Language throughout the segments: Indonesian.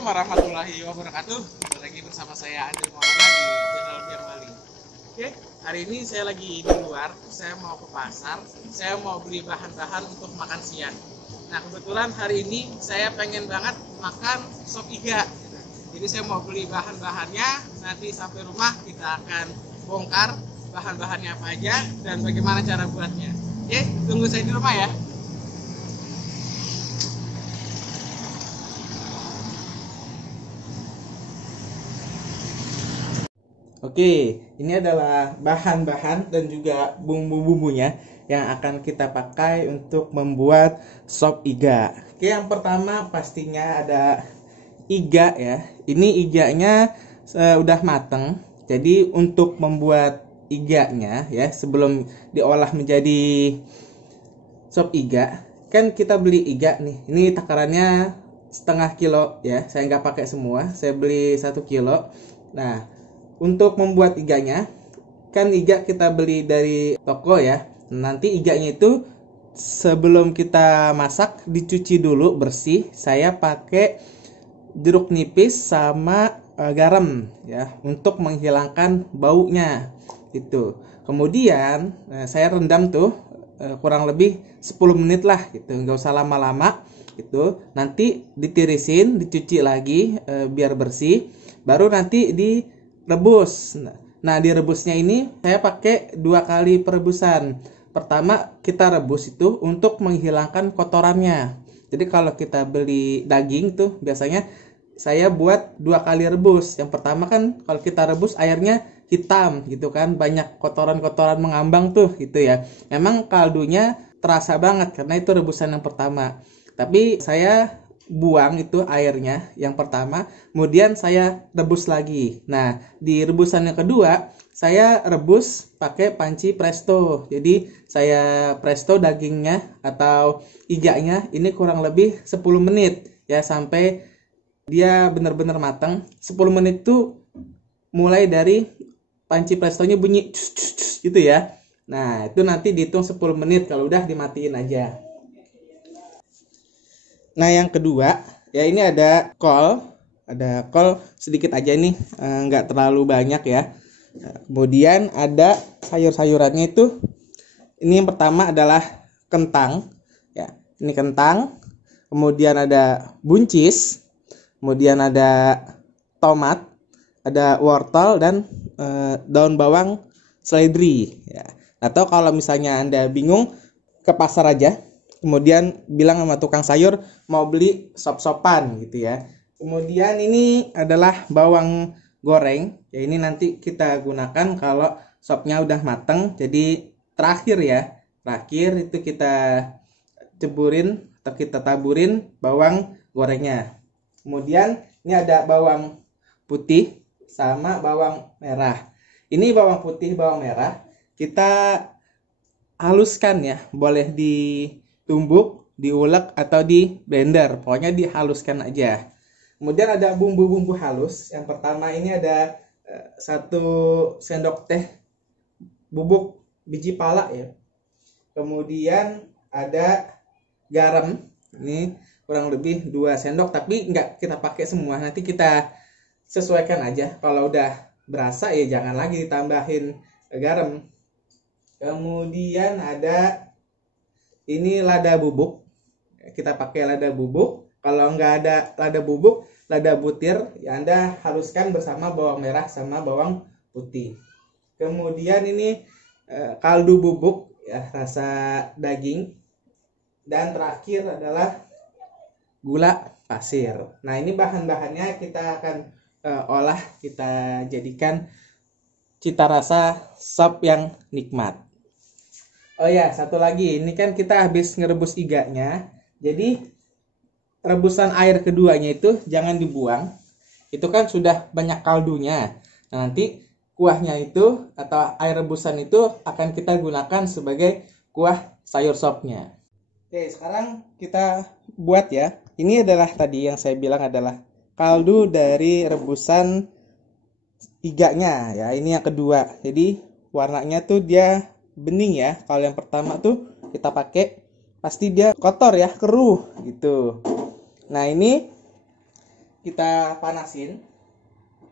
Assalamualaikum warahmatullahi wabarakatuh. Kembali lagi bersama saya Adil Maulana di channel Biar Bali. Oke, hari ini saya lagi di luar. Saya mau ke pasar. Saya mau beli bahan-bahan untuk makan siang. Nah, kebetulan hari ini saya pengen banget makan sop iga. Jadi saya mau beli bahan-bahannya. Nanti sampai rumah kita akan bongkar bahan-bahannya apa aja dan bagaimana cara buatnya. Oke, tunggu saya di rumah ya. Oke, ini adalah bahan-bahan dan juga bumbu-bumbunya yang akan kita pakai untuk membuat sop iga. Oke, yang pertama pastinya ada iga ya. Ini iganya udah mateng. Jadi untuk membuat iganya ya, sebelum diolah menjadi sop iga, kan kita beli iga nih. Ini takarannya setengah kilo ya. Saya nggak pakai semua, saya beli 1 kilo. Nah, untuk membuat iganya, kan iga kita beli dari toko ya. Nanti iganya itu sebelum kita masak dicuci dulu bersih. Saya pakai jeruk nipis sama garam ya untuk menghilangkan baunya gitu. Kemudian saya rendam tuh kurang lebih 10 menit lah gitu, nggak usah lama-lama gitu. Nanti ditirisin, dicuci lagi biar bersih. Baru nanti direbus. Nah, direbusnya ini saya pakai 2 kali perebusan. Pertama kita rebus itu untuk menghilangkan kotorannya. Jadi kalau kita beli daging tuh biasanya saya buat 2 kali rebus. Yang pertama kan kalau kita rebus airnya hitam gitu kan, banyak kotoran-kotoran mengambang tuh gitu ya. Memang kaldunya terasa banget karena itu rebusan yang pertama. Tapi saya buang itu airnya yang pertama, kemudian saya rebus lagi. Nah, di rebusan yang kedua saya rebus pakai panci presto. Jadi saya presto dagingnya atau iganya ini kurang lebih 10 menit ya, sampai dia benar-benar matang. 10 menit tuh mulai dari panci prestonya bunyi cus, cus, cus, gitu ya. Nah, itu nanti dihitung 10 menit, kalau udah dimatiin aja. Nah, yang kedua ya, ini ada kol sedikit aja nih, nggak terlalu banyak ya. Nah, kemudian ada sayur-sayurannya itu. Ini yang pertama adalah kentang ya, ini kentang. Kemudian ada buncis, kemudian ada tomat, ada wortel dan daun bawang seledri ya. Atau kalau misalnya Anda bingung, ke pasar aja. Kemudian bilang sama tukang sayur mau beli sop-sopan gitu ya. Kemudian ini adalah bawang goreng. Ya, ini nanti kita gunakan kalau sopnya udah mateng. Jadi terakhir ya. Terakhir itu kita ceburin atau kita taburin bawang gorengnya. Kemudian ini ada bawang putih sama bawang merah. Ini bawang putih, bawang merah kita haluskan ya. Boleh ditumbuk, diulek atau di blender, pokoknya dihaluskan aja. Kemudian ada bumbu-bumbu halus. Yang pertama ini ada 1 sendok teh bubuk biji pala ya. Kemudian ada garam, ini kurang lebih 2 sendok, tapi nggak kita pakai semua, nanti kita sesuaikan aja. Kalau udah berasa ya jangan lagi ditambahin garam. Kemudian ada ini lada bubuk, kita pakai lada bubuk. Kalau nggak ada lada bubuk, lada butir ya Anda haluskan bersama bawang merah sama bawang putih. Kemudian ini kaldu bubuk ya, rasa daging. Dan terakhir adalah gula pasir. Nah, ini bahan-bahannya kita akan olah, kita jadikan cita rasa sop yang nikmat. Oh ya, satu lagi, ini kan kita habis ngerebus iganya, jadi rebusan air keduanya itu jangan dibuang. Itu kan sudah banyak kaldunya. Nah, nanti kuahnya itu atau air rebusan itu akan kita gunakan sebagai kuah sayur sopnya. Oke, sekarang kita buat ya. Ini adalah tadi yang saya bilang adalah kaldu dari rebusan iganya ya. Ini yang kedua. Jadi warnanya tuh dia bening ya. Kalau yang pertama tuh kita pakai pasti dia kotor ya, keruh gitu. Nah, ini kita panasin.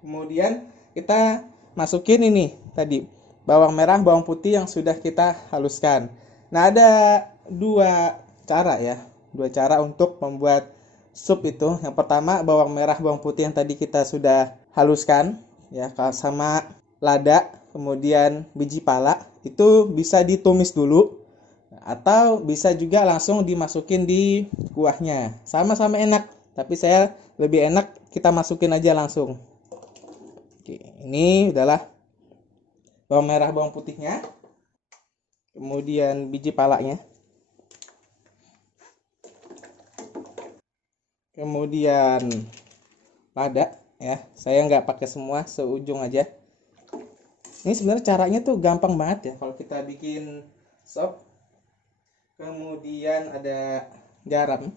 Kemudian kita masukin ini tadi bawang merah, bawang putih yang sudah kita haluskan. Nah, ada dua cara ya. Dua cara untuk membuat sup itu. Yang pertama, bawang merah, bawang putih yang tadi kita sudah haluskan ya, sama lada, kemudian biji pala itu bisa ditumis dulu atau bisa juga langsung dimasukin di kuahnya. Sama-sama enak, tapi saya lebih enak kita masukin aja langsung. Oke, ini adalah bawang merah, bawang putihnya, kemudian biji palanya, kemudian lada ya. Saya nggak pakai semua, seujung aja. Ini sebenarnya caranya tuh gampang banget ya kalau kita bikin sop. Kemudian ada garam,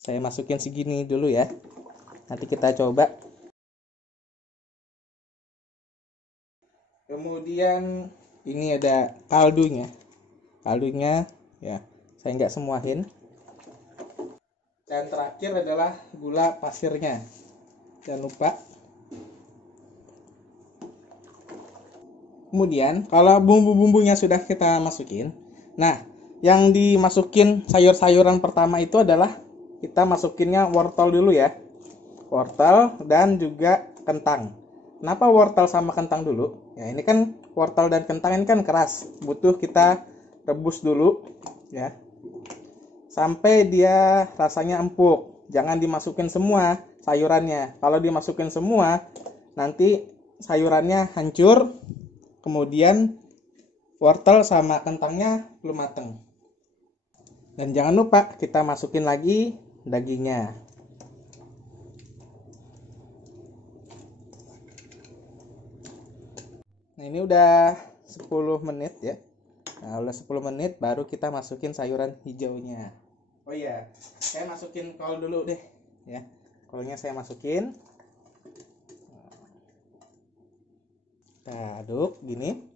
saya masukin segini dulu ya, nanti kita coba. Kemudian ini ada kaldunya ya, saya nggak semuahin. Dan terakhir adalah gula pasirnya, jangan lupa. Kemudian kalau bumbu-bumbunya sudah kita masukin, nah yang dimasukin sayur-sayuran pertama itu adalah kita masukinnya wortel dulu ya, wortel dan juga kentang. Kenapa wortel sama kentang dulu? Ya, ini kan wortel dan kentang ini kan keras, butuh kita rebus dulu ya, sampai dia rasanya empuk. Jangan dimasukin semua sayurannya. Kalau dimasukin semua, nanti sayurannya hancur, kemudian wortel sama kentangnya belum mateng. Dan jangan lupa kita masukin lagi dagingnya. Nah, ini udah 10 menit ya. Nah, udah 10 menit baru kita masukin sayuran hijaunya. Oh iya, saya masukin kol dulu deh ya. Kolnya saya masukin. Kita aduk gini.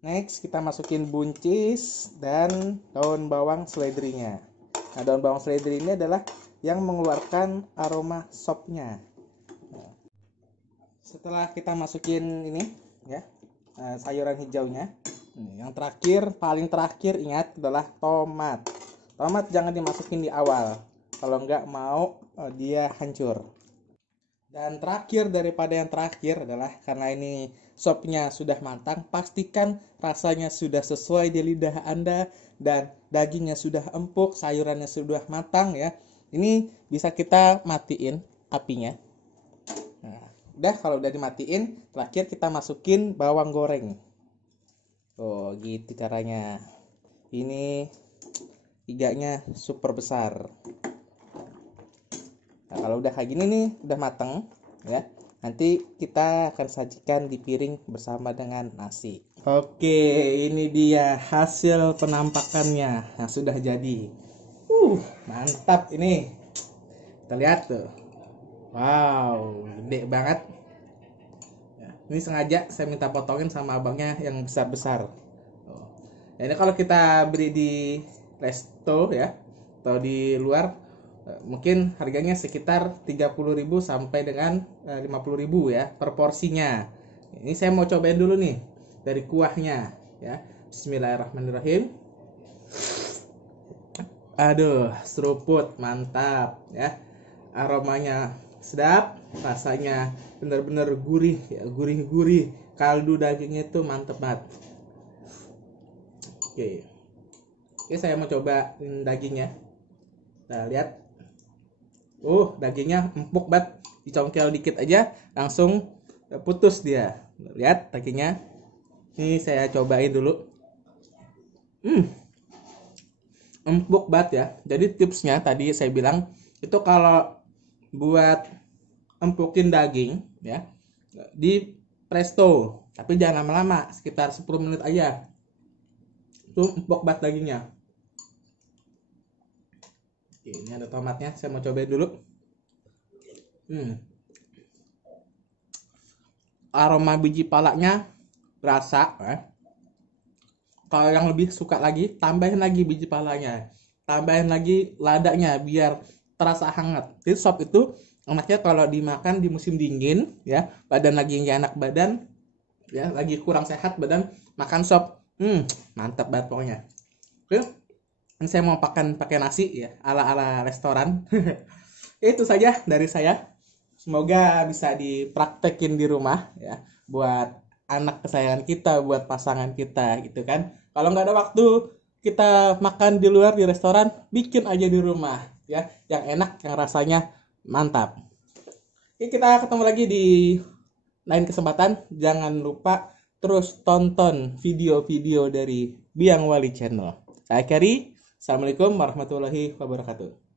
Next kita masukin buncis dan daun bawang seledrinya. Nah, daun bawang seledri ini adalah yang mengeluarkan aroma sopnya. Nah, setelah kita masukin ini ya, sayuran hijaunya, yang terakhir, paling terakhir ingat adalah tomat. Tomat jangan dimasukin di awal, kalau nggak mau dia hancur. Dan terakhir daripada yang terakhir adalah karena ini sopnya sudah matang, pastikan rasanya sudah sesuai di lidah Anda dan dagingnya sudah empuk, sayurannya sudah matang ya. Ini bisa kita matiin apinya. Nah, udah, kalau udah dimatiin, terakhir kita masukin bawang goreng. Oh, gitu caranya. Ini iganya super besar. Nah, kalau udah kayak gini nih, udah mateng ya. Nanti kita akan sajikan di piring bersama dengan nasi. Oke, ini dia hasil penampakannya yang sudah jadi. Mantap ini. Kita lihat tuh. Wow, gede banget. Ini sengaja saya minta potongin sama abangnya yang besar-besar. Ini kalau kita beli di resto ya, atau di luar, mungkin harganya sekitar 30.000 sampai dengan 50.000 ya per porsinya. Ini saya mau cobain dulu nih dari kuahnya ya. Bismillahirrahmanirrahim. Aduh, seruput, mantap ya. Aromanya sedap, rasanya benar-benar gurih ya, gurih-gurih. Kaldu dagingnya itu mantep banget. Oke, saya mau coba dagingnya. Kita lihat. Dagingnya empuk banget. Dicongkel dikit aja langsung putus dia. Lihat dagingnya. Ini saya cobain dulu. Empuk banget ya. Jadi tipsnya tadi saya bilang itu kalau buat empukin daging ya, di presto, tapi jangan lama-lama, sekitar 10 menit aja. Itu empuk banget dagingnya. Oke, ini ada tomatnya, saya mau cobain dulu. Aroma biji palanya berasa ya. Kalau yang lebih suka lagi, tambahin lagi biji palanya, tambahin lagi ladanya biar terasa hangat. Jadi sop itu Enaknya kalau dimakan di musim dingin ya, badan lagi nggak enak badan ya, lagi kurang sehat badan, makan sop. Mantap banget pokoknya. Oke, ini saya mau pakai nasi ya, ala-ala restoran. Itu saja dari saya. Semoga bisa dipraktekin di rumah ya, buat anak kesayangan kita, buat pasangan kita gitu kan. Kalau nggak ada waktu kita makan di luar di restoran, bikin aja di rumah ya, yang enak, yang rasanya mantap. Oke, kita ketemu lagi di lain kesempatan. Jangan lupa terus tonton video-video dari Biang Wali Channel. Saya Kerry. Assalamualaikum warahmatullahi wabarakatuh.